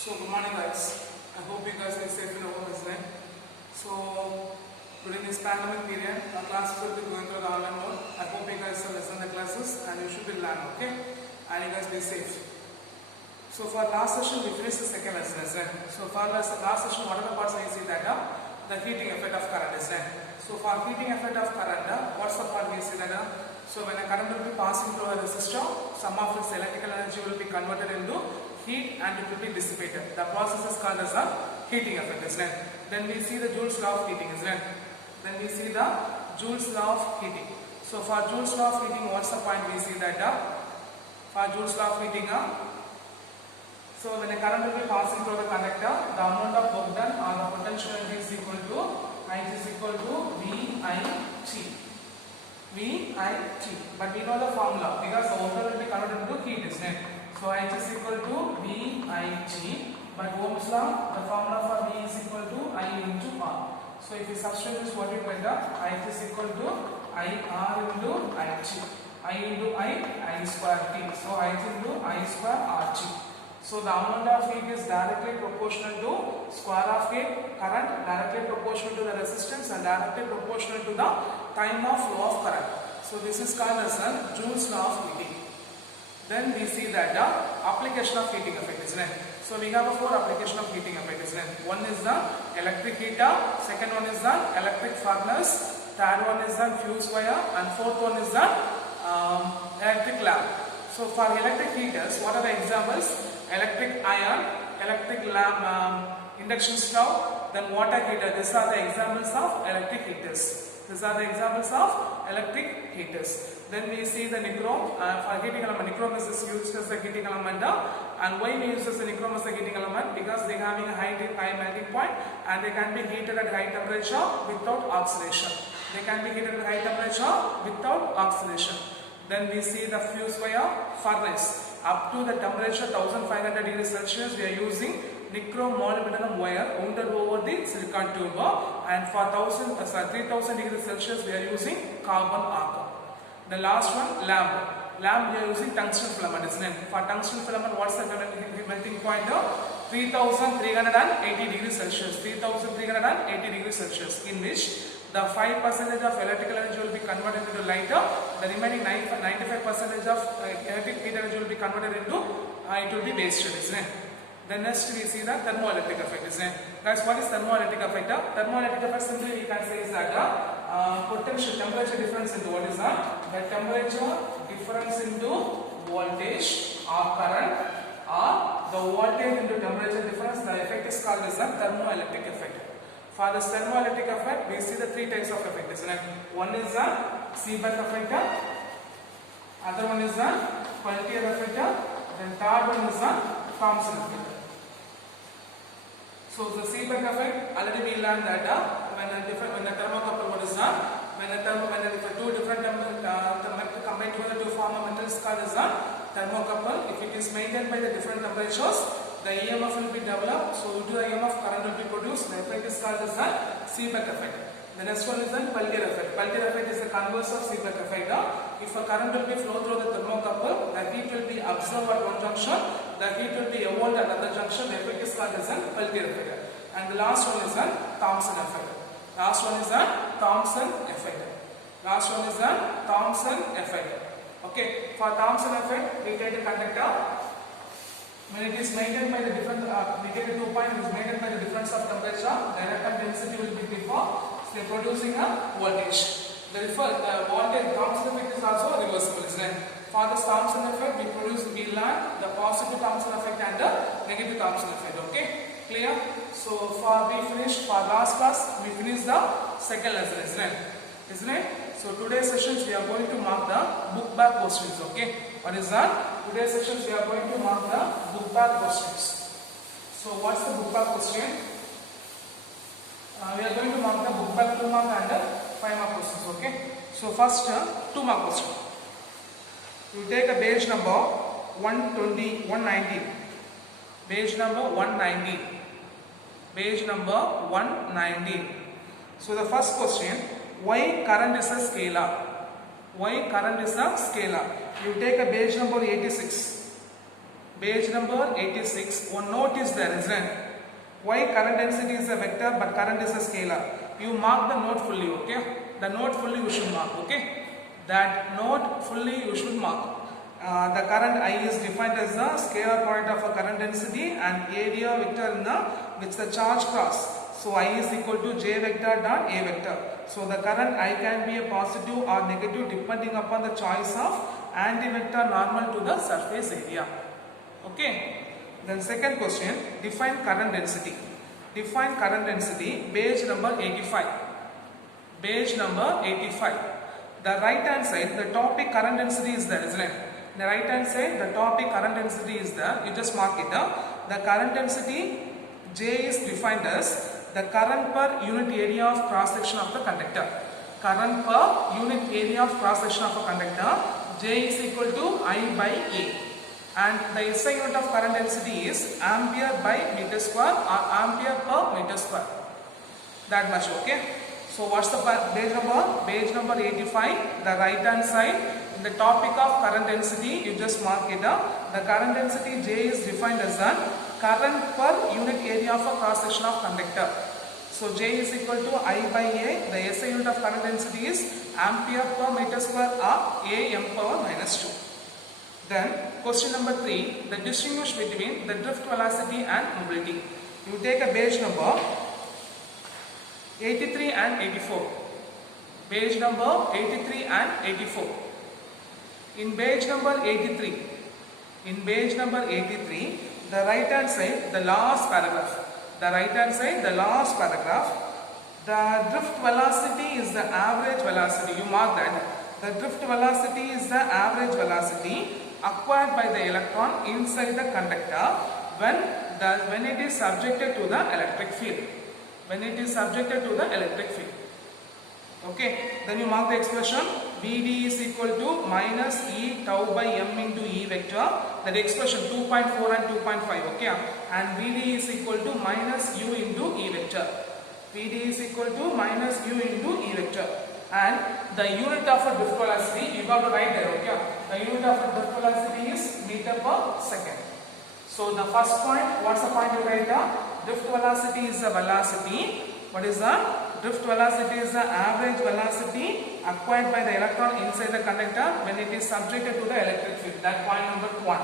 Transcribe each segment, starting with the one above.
So good morning guys. I hope you guys are safe in home this time. So during this pandemic period, our classes will be going through the online mode. I hope you guys have listened to the classes and you should be learning, okay? And you guys be safe. So for last session we finished the second lesson, isn't it? So for last session, what are the parts I see that the heating effect of current, isn't it? So for heating effect of current, what's the part we see that? So when a current will be passing through a resistor, some of its electrical energy will be converted into heat and it will be dissipated. The process is called as a heating effect, isn't it? Then we see the Joule's law of heating, isn't it? Then we see the Joule's law of heating. So for Joule's law of heating, what's the point we see that? For Joule's law of heating, so when a current will be passing through the conductor, the amount of work done or the potential energy is equal to I is equal to VIT. VIT. But we know the formula because the water will be converted into heat, isn't it? So I is equal to VIT. But Ohm's law, the formula for V is equal to I into R. So if you substitute this, what you get? I is equal to IR into IT. I into I square T. So I into I square RT. So the amount of heat is directly proportional to square of heat, current directly proportional to the resistance and directly proportional to the time of flow of current. So this is called as Joule's law of heating. Then we see that the application of heating effect, isn't it? So we have a 4 application of heating effect, isn't it? One is the electric heater, second one is the electric furnace, third one is the fuse wire, and fourth one is the electric lamp. So for electric heaters, what are the examples? Electric iron, electric lamp, induction stove, then water heater. These are the examples of electric heaters. These are the examples of electric heaters. Then we see the nichrome. For heating element, nichrome is used as the heating element. And why we use the nichrome as the heating element? Because they are having a high melting point and they can be heated at high temperature without oxidation. They can be heated at high temperature without oxidation. Then we see the fuse wire furnace. Up to the temperature 1500 degrees Celsius, we are using nichrome molybdenum wire wounded over the silicon tube, and for 3000 degrees Celsius, we are using carbon arc. The last one, lamp. Lamp, we are using tungsten filament, isn't it? For tungsten filament, what's the melting point? 3380 degrees Celsius. 3380 degrees Celsius, in which the 5% of electrical energy will be converted into light. The remaining 95% of electric heat energy will be converted into it will be wasted, isn't it? Then next we see the thermoelectric effect, isn't it? Guys, what is thermoelectric effect? Thermoelectric effect simply we can say is that potential temperature difference into what is that? The temperature difference into voltage or current, or the voltage into temperature difference. The effect is called as a thermoelectric effect. For this thermoelectric effect, we see the 3 types of effect, isn't it? One is the Seebeck effect, other one is the Peltier effect, then third one is the Thomson effect. So the Seebeck effect, already we learned that when the thermocouple, what is that? When two different combined together to form a metal is called as a thermocouple. If it is maintained by the different temperatures, the EMF will be developed. So due to the EMF, current will be produced. The effect is called as the Seebeck effect. The next one is the Peltier effect. Peltier effect is the converse of Seebeck effect. If a current will be flow through the thermocouple, the heat will be absorbed at one junction, the heat will be evolved at another junction. The effect is called as a Peltier effect. And the last one is the Thomson effect. Last one is the Thomson effect. Last one is the Thomson effect. Okay, for Thomson effect, we take a conductor. When it is maintained by the different, we get a 2 point, it is maintained by the difference of temperature, the electron density will be before, so they are producing a voltage. The voltage Thomson effect is also reversible, isn't it? For this Thomson effect, we learn the positive Thomson effect and the negative Thomson effect, okay? Clear? So we finished, for last class, we finished the second lesson, isn't it? Isn't it? So today's sessions, we are going to mark the book back questions, okay? What is that? Today's sessions we are going to mark the book back questions. So what's the book back question? We are going to mark the book back 2 mark and 5 mark questions, okay? So first 2 mark question. You take a page number 119. Page number 119. Page number 119. So the first question, why current is a scalar? Why current is a scalar? You take a page number 86. Page number 86. One note is there, isn't it? Why current density is a vector but current is a scalar? You mark the note fully, okay? The note fully you should mark, okay? That note fully you should mark. The current I is defined as the scalar product of a current density and area vector in the which the charge cross. So I is equal to j vector dot a vector. So the current I can be a positive or negative depending upon the choice of anti-vector normal to the surface area. Okay. Then second question, define current density. Define current density, page number 85. Page number 85. The right hand side, the topic current density is there, isn't it? The right hand side, the topic current density is there. You just mark it down. The current density J is defined as the current per unit area of cross section of the conductor. Current per unit area of cross section of a conductor, J is equal to I by A. And the SI unit of current density is ampere by meter square or ampere per meter square. That much, okay? So what's the page number? Page number 85, the right hand side. In the topic of current density, you just mark it down. The current density J is defined as the current per unit area of a cross section of conductor. So J is equal to I by A. The SI unit of current density is ampere per meter square or A m power minus 2. Then question number 3, the distinguish between the drift velocity and mobility. You take a page number 83 and 84. Page number 83 and 84. In page number 83, the right hand side, the last paragraph. The drift velocity is the average velocity. You mark that. The drift velocity is the average velocity acquired by the electron inside the conductor when it is subjected to the electric field. Okay, then you mark the expression Vd is equal to minus E tau by m into E vector. That expression 2.4 and 2.5, okay, and Vd is equal to minus U into E vector. And the unit of a drift velocity, you got to write there, okay? The unit of a drift velocity is meter per second. So the first point, what's the point you write down? Drift velocity is the velocity. What is that? Drift velocity is the average velocity acquired by the electron inside the conductor when it is subjected to the electric field. That point number 1.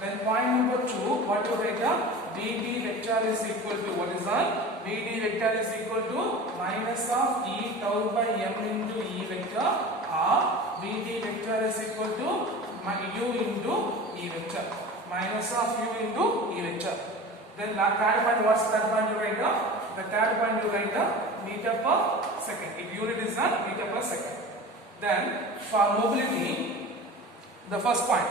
Then point number 2, what you write down? Vd vector is equal to, what is that? Vd vector is equal to minus of E tau by m into E vector, or Vd vector is equal to U into E vector. Minus of U into E vector. Then third point, what's the third point you write down? The third point you write down meter per second. If unit is on meter per second. Then for mobility, the first point,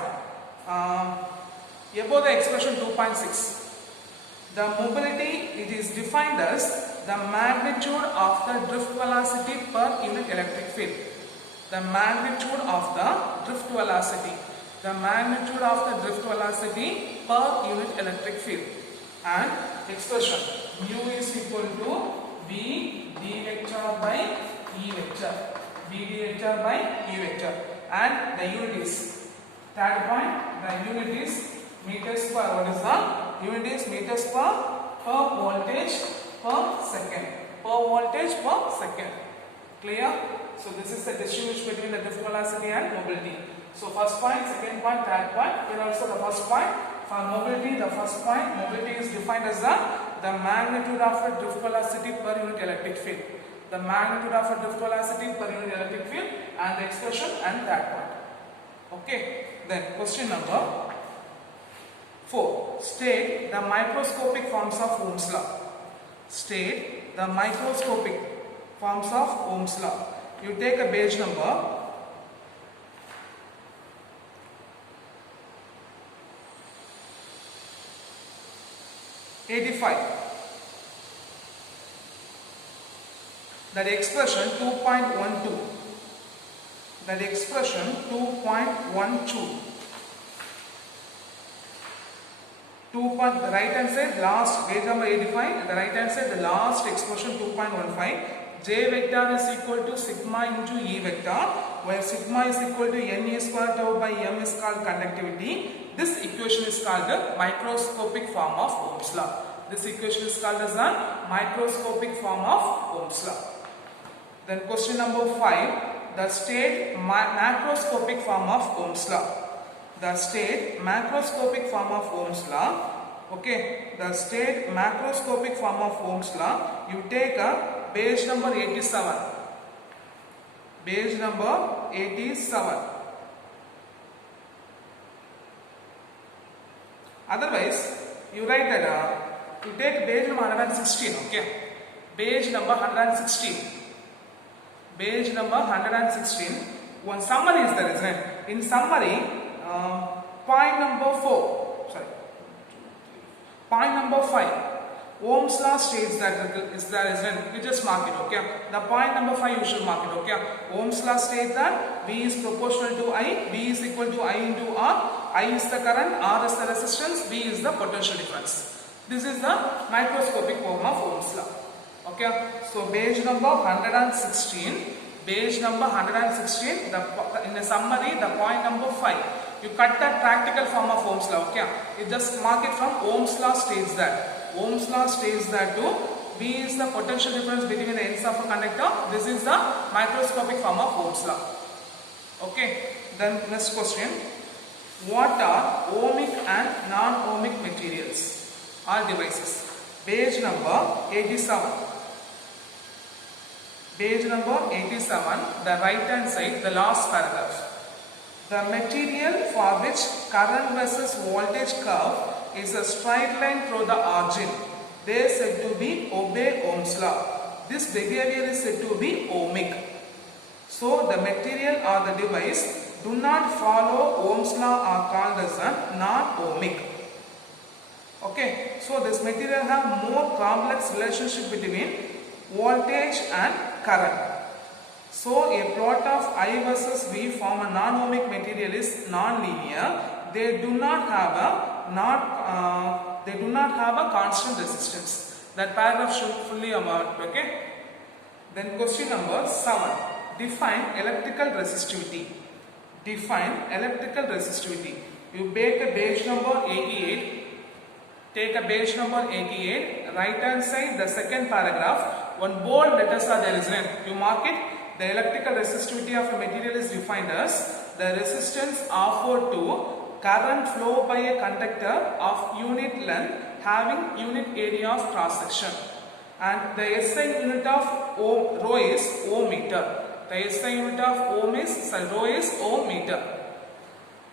above the expression 2.6, the mobility, it is defined as the magnitude of the drift velocity per unit electric field. The magnitude of the drift velocity. The magnitude of the drift velocity per unit electric field. And expression mu is equal to V d vector by E vector. And the unit is, third point, the unit is meters per, what is the unit is meters per voltage per second. Clear? So this is the distinguish between the drift velocity and mobility. So first point, second point, third point. Here also the first point. For mobility, the first point, mobility is defined as the magnitude of a drift velocity per unit electric field. The magnitude of a drift velocity per unit electric field and the expression and that point. Okay. Then question number 4. State the microscopic forms of Ohm's law. State the microscopic forms of Ohm's law. You take a page number 85. That expression 2.12. That expression 2.12. The right hand side, last page number 85. The right hand side, the last expression 2.15. J vector is equal to sigma into E vector, where sigma is equal to NA square tau by M is called conductivity. This equation is called the microscopic form of Ohm's law. This equation is called as a microscopic form of Ohm's law. Then question number 5, the state macroscopic form of Ohm's law. The state macroscopic form of Ohm's law. Okay, the state macroscopic form of Ohm's law. You take a page number 87. Page number 87. Otherwise, you write that you take page number 116. Okay, page number 116. Page number 116. One summary is there, isn't it? In summary, point number 4. Sorry. Point number 5. Ohm's law states that is there, isn't it? You just mark it, okay? The point number 5 you should mark it, okay? Ohm's law states that V is proportional to I, V is equal to I into R, I is the current, R is the resistance, V is the potential difference. This is the microscopic form of Ohm's law. Okay, so page number 116, page number 116, in the summary, the point number 5. You cut the practical form of Ohm's law, okay? You just mark it from Ohm's law states that. Ohm's law states that too, V is the potential difference between the ends of a conductor. This is the microscopic form of Ohm's law. Okay, then next question. What are ohmic and non-ohmic materials or devices? Page number 87. Page number 87, the right hand side, the last paragraph. The material for which current versus voltage curve is a straight line through the origin, they are said to be obey Ohm's law. This behavior is said to be ohmic. So the material or the device do not follow Ohm's law are called as a non-ohmic. Okay, so this material have more complex relationship between voltage and current. So a plot of I versus V form a non-ohmic material is non-linear. They do not have a constant resistance. That paragraph should fully amount. Okay. Then question number 7. Define electrical resistivity. Define electrical resistivity. You take a page number 88. Take a page number 88. Right hand side, the second paragraph. One bold letters are there, isn't it? You mark it. The electrical resistivity of a material is defined as the resistance offered to current flow by a conductor of unit length having unit area of cross section, and the SI unit of rho is ohm meter. The SI unit of rho is ohm meter.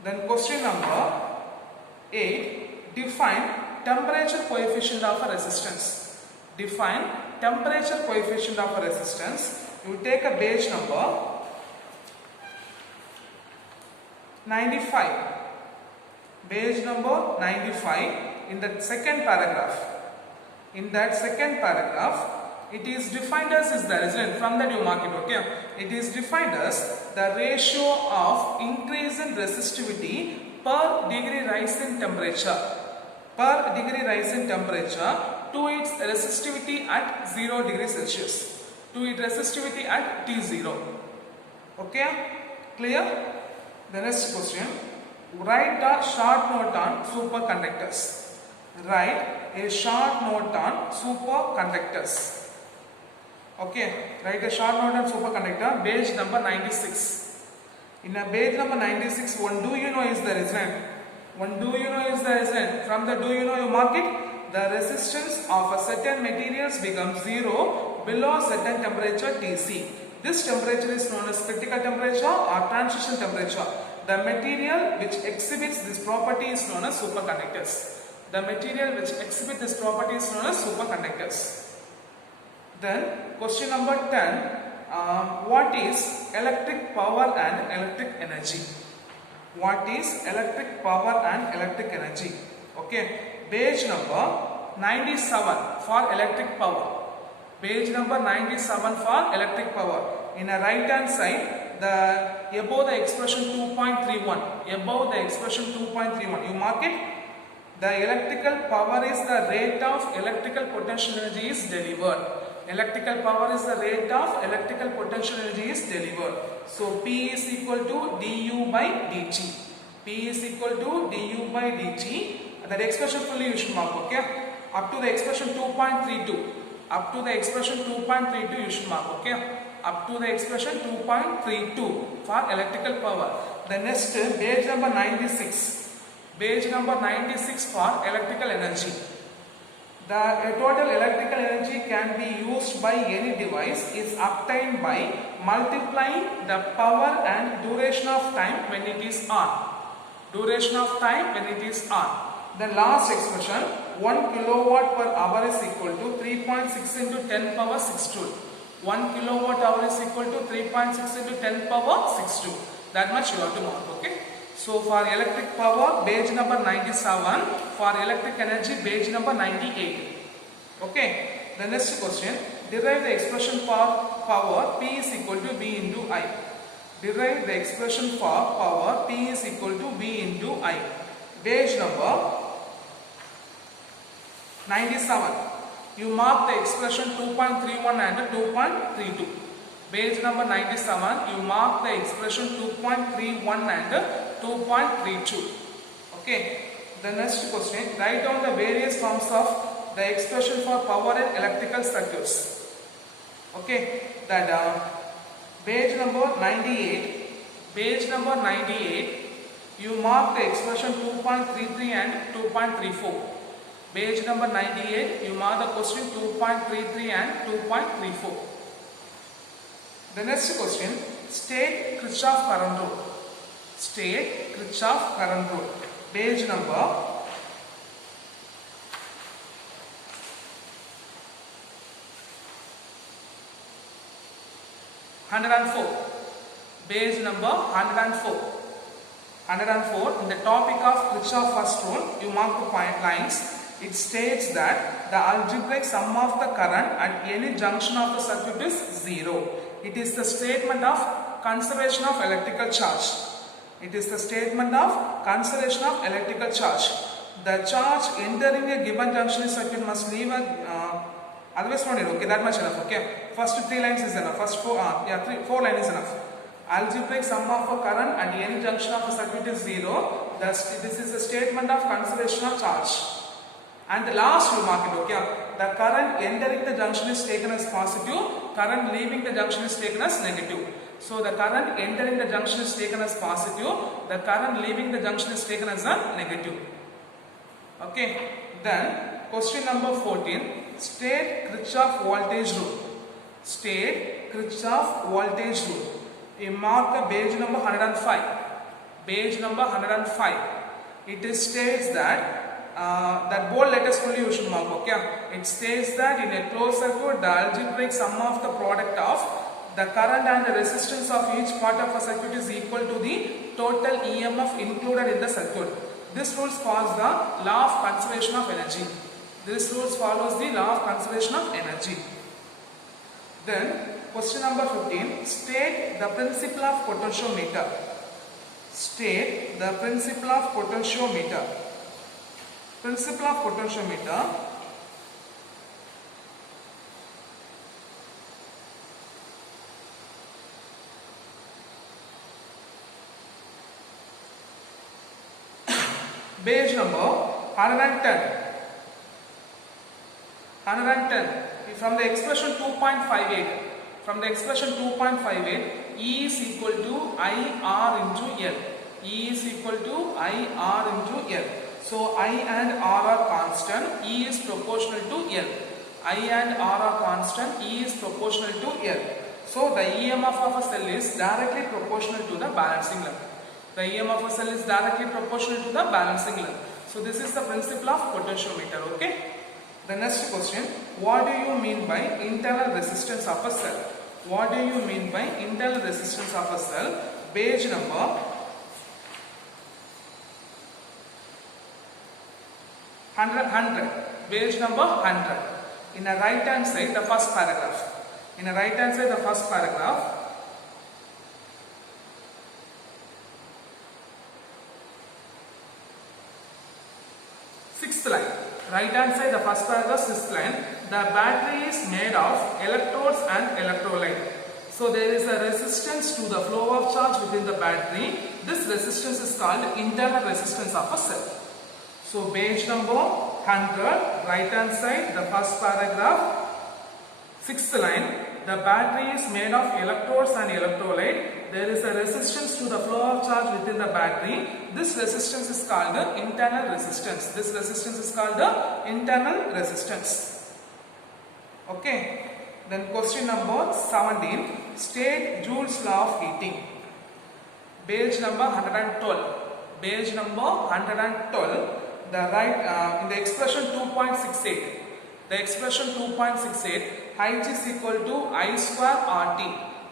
Then question number 8. Define temperature coefficient of a resistance. Define temperature coefficient of a resistance. You take a page number 95. Page number 95 in the second paragraph. In that second paragraph, it is defined as is there, isn't it? From that you mark it, okay? It is defined as the ratio of increase in resistivity per degree rise in temperature. Per degree rise in temperature to its resistivity at 0 degrees Celsius. To its resistivity at T0. Okay? Clear? The next question. Write a short note on superconductors. Write a short note on superconductors. Okay? Write a short note on superconductor. Page number 96. In a page number 96, one do you know is there, isn't it? One do you know is there, isn't it? From the do you know you mark it. The resistance of a certain materials becomes 0 below certain temperature Tc. This temperature is known as critical temperature or transition temperature. The material which exhibits this property is known as superconductors. The material which exhibits this property is known as superconductors. Then question number 10. What is electric power and electric energy? What is electric power and electric energy? Okay. Page number 97 for electric power. Page number 97 for electric power. In a right hand side, above the expression 2.31. Above the expression 2.31. You mark it. The electrical power is the rate of electrical potential energy is delivered. Electrical power is the rate of electrical potential energy is delivered. So P is equal to du by dt. P is equal to du by dt. That expression fully you should mark, okay? Up to the expression 2.32. Up to the expression 2.32 you should mark, okay? Up to the expression 2.32 for electrical power. The next page number 96. Page number 96 for electrical energy. The total electrical energy can be used by any device is obtained by multiplying the power and duration of time when it is on. Duration of time when it is on. The last expression 1 kilowatt per hour is equal to 3.6 into 10 power 6 joule. 1 kilowatt hour is equal to 3.6 into 10 power 6 joule. That much you have to mark, okay? So for electric power, page number 97. For electric energy, page number 98. Okay. The next question. Derive the expression for power P is equal to V into I. Derive the expression for power P is equal to V into I. Page number 97. You mark the expression 2.31 and 2.32. Page number 97. You mark the expression 2.31 and 2.32. Okay. The next question. Write down the various forms of the expression for power in electrical circuits. Okay. That page number 98. Page number 98. You mark the expression 2.33 and 2.34. Page number 98. You mark the question 2.33 and 2.34. The next question. State Kirchhoff current rule. State Kirchhoff current rule. Page number 104. Page number 104. 104. In the topic of Kirchhoff first rule, you mark the point lines. It states that the algebraic sum of the current at any junction of the circuit is 0. It is the statement of conservation of electrical charge. It is the statement of conservation of electrical charge. The charge entering a given junction circuit must leave a otherwise not it. Okay, that much enough. Okay, first 3 lines is enough. First 4 lines is enough. Algebraic sum of a current at any junction of a circuit is 0. Thus, this is the statement of conservation of charge. And the last you mark it. Okay, the current entering the junction is taken as positive. Current leaving the junction is taken as negative. So the current entering the junction is taken as positive. The current leaving the junction is taken as a negative. Okay. Then question number 14. State Kirchhoff voltage rule. State Kirchhoff voltage rule. You mark a page number 105. Page number 105. It states that that bold letters fully you should mark. Okay. It states that in a closed circuit, the algebraic sum of the product of the current and the resistance of each part of a circuit is equal to the total EMF included in the circuit. This rule follows the law of conservation of energy. This rule follows the law of conservation of energy. Then question number 15. State the principle of potentiometer. State the principle of potentiometer. Principle of potentiometer. Page number 110. 110. From the expression 2.58. From the expression 2.58, E is equal to IR into L. E is equal to IR into L. So I and R are constant. E is proportional to L. I and R are constant. E is proportional to L. So the EMF of a cell is directly proportional to the balancing length. The EMF of a cell is directly proportional to the balancing length. So this is the principle of potentiometer. Okay. The next question. What do you mean by internal resistance of a cell? What do you mean by internal resistance of a cell? Page number 100. Page number 100. In the right hand side, the first paragraph. In the right hand side, the first paragraph. Sixth line. right hand side, the first paragraph, sixth line, the battery is made of electrodes and electrolyte. So there is a resistance to the flow of charge within the battery. This resistance is called internal resistance of a cell. So page number 100, right hand side, the first paragraph, sixth line, the battery is made of electrodes and electrolyte. There is a resistance to the flow of charge within the battery. This resistance is called the internal resistance. This resistance is called the internal resistance. Okay. Then question number 17. State Joule's law of heating. Page number 112. Page number 112. The right in the expression 2.68. The expression 2.68. H is equal to I square RT.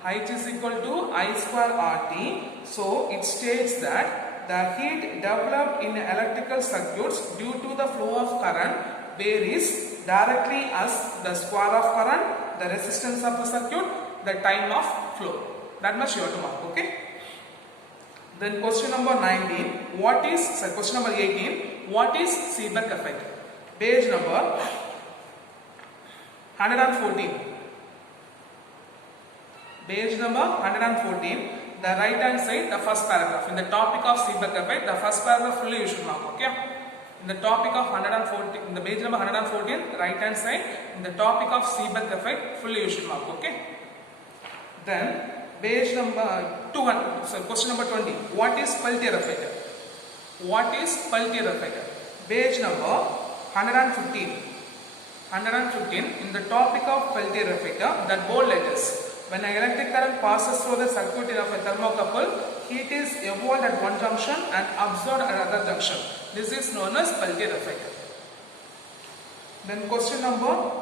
H is equal to I square RT. So it states that the heat developed in electrical circuits due to the flow of current varies directly as the square of current, the resistance of the circuit, the time of flow. That much you have to mark. Okay. Then question number 19. Question number 18. What is Seebeck effect? Page number 114. Page number 114. The right hand side, the first paragraph. In the topic of Seebeck effect, the first paragraph fully you should mark. Okay. In the topic of 114, in the page number 114, right hand side, in the topic of Seebeck effect, fully you should mark. Okay. Then page number 200. So question number 20. What is Peltier effect? What is Peltier effect? Page number 115. 115. In the topic of Peltier effect, that bold letters. When an electric current passes through the circuit of a thermocouple, heat is evolved at one junction and absorbed at another junction. This is known as Peltier effect. Then question number,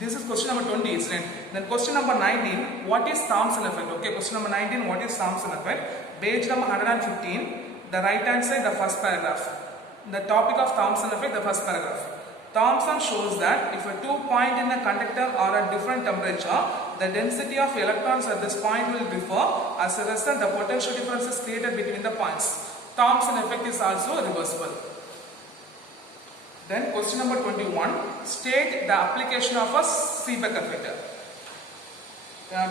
this is question number 20, isn't it? Then question number 19, what is Thomson effect? Okay, question number 19, what is Thomson effect? Page number 115, the right hand side, the first paragraph. The topic of Thomson effect, the first paragraph. Thomson shows that if a 2 point in a conductor are at different temperature, the density of electrons at this point will differ. As a result, the potential difference is created between the points. Thomson effect is also reversible. Then question number 21. State the application of a Seebeck effect.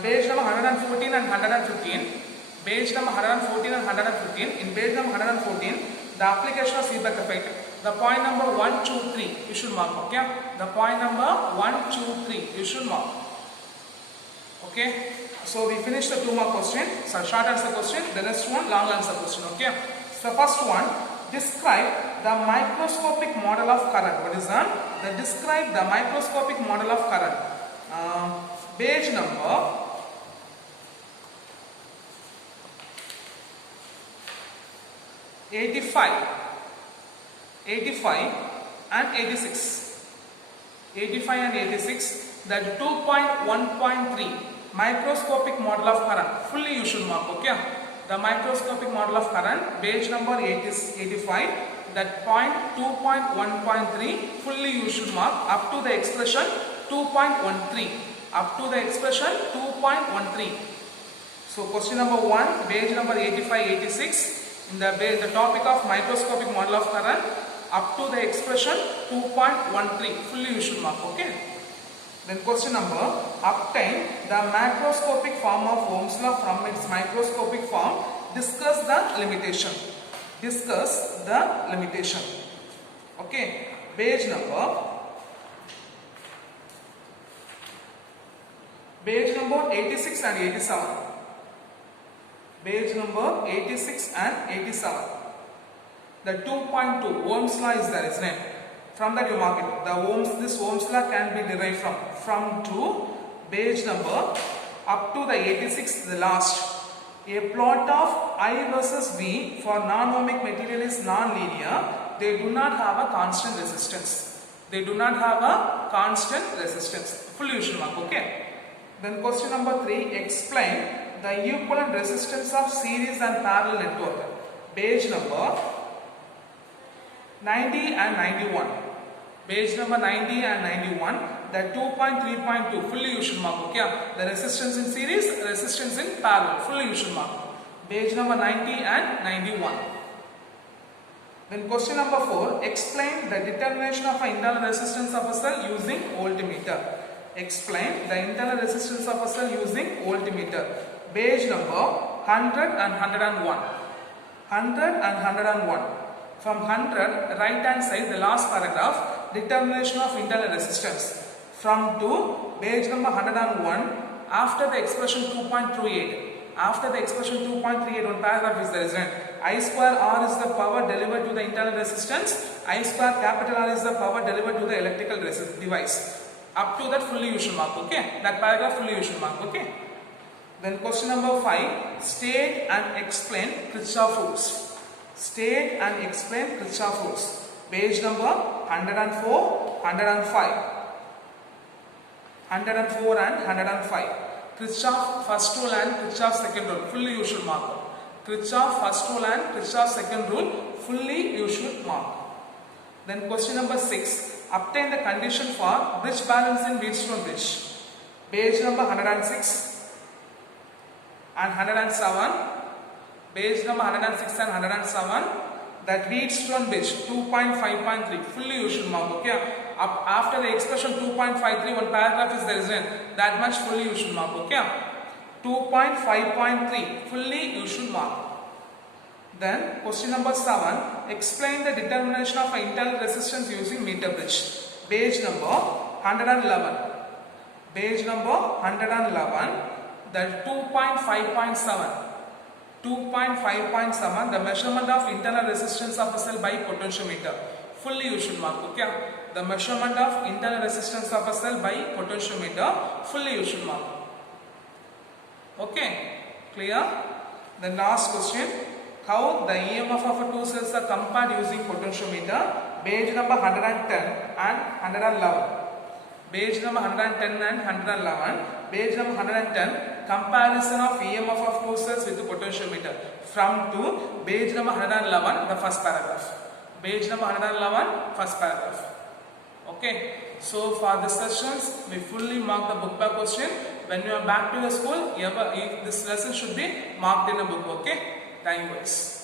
Page number 114 and 115. Page number 114 and 115. In page number 114, the application of Seebeck effect. The point number 1, 2, 3 you should mark. Okay. The point number 1, 2, 3 you should mark. Okay. So we finished the 2 mark question. So short answer question. The next one long answer question. Okay. So first one, describe the microscopic model of current. What is that? Describe the microscopic model of current. Page number 85 and 86. 85 and 86. That 2.1.3 microscopic model of current. Fully you should mark. Okay. The microscopic model of current. Page number 85. That point 2.1.3. Fully you should mark up to the expression 2.13. Up to the expression 2.13. So question number 1. Page number 85-86. In the topic of microscopic model of current, up to the expression 2.13. Fully you should mark. Okay. Then question number, obtain the macroscopic form of Ohm's law from its microscopic form. Discuss the limitation. Discuss the limitation. Okay. Page number 86 and 87. Page number 86 and 87. The 2.2 Ohm's law is there, isn't it? From that you mark it. This Ohm's law can be derived from to page number up to the 86, the last. A plot of I versus V for non-ohmic material is non-linear. They do not have a constant resistance. They do not have a constant resistance. Full you should mark. Okay. Then question number 3. Explain the equivalent resistance of series and parallel network. Page number 90 and 91. Page number 90 and 91. The 2.3.2. Fully you should mark. Okay. The resistance in series, resistance in parallel. Fully you should mark. Page number 90 and 91. Then question number 4, explain the determination of an internal resistance of a cell using voltmeter. Explain the internal resistance of a cell using voltmeter. Page number 100 and 101. 100 and 101. From 100, right hand side, the last paragraph, determination of internal resistance. From 2, page number 101, after the expression 2.38. After the expression 2.38, one paragraph is there. I square R is the power delivered to the internal resistance. I square capital R is the power delivered to the electrical device. Up to that fully you should mark, okay? That paragraph fully you should mark, okay? Then question number 5, state and explain Kirchhoff rules. State and explain Kirchhoff rules. Page number 104, 105. 104 and 105. Kirchhoff first rule and Kirchhoff second rule. Fully you should mark. Kirchhoff first rule and Kirchhoff second rule. Fully you should mark. Then question number 6. Obtain the condition for bridge balance in Wheatstone bridge. Page number 106 and 107. Page number 106 and 107. That Wheatstone bridge 2.5.3. Fully you should mark. Okay. After the expression 2.53, one paragraph is there. That much fully you should mark. Okay. 2.5.3. Fully you should mark. Then question number 7, explain the determination of internal resistance using meter bridge. Page number 111. Page number 111, the 2.5.7. 2.5.7, the measurement of internal resistance of a cell by potentiometer. Fully you should mark, okay? The measurement of internal resistance of a cell by potentiometer. Fully you should mark. Okay, clear? The last question. How the EMF of two cells are compared using potentiometer. Page number 110 and 111. Page number 110 and 111. Page number 110. Comparison of EMF of two cells with the potentiometer. From to page number 111, the first paragraph. Page number 111, first paragraph. Okay. So for the sessions, we fully mark the book by question. When you are back to the school, this lesson should be marked in a book. Okay. Time wise.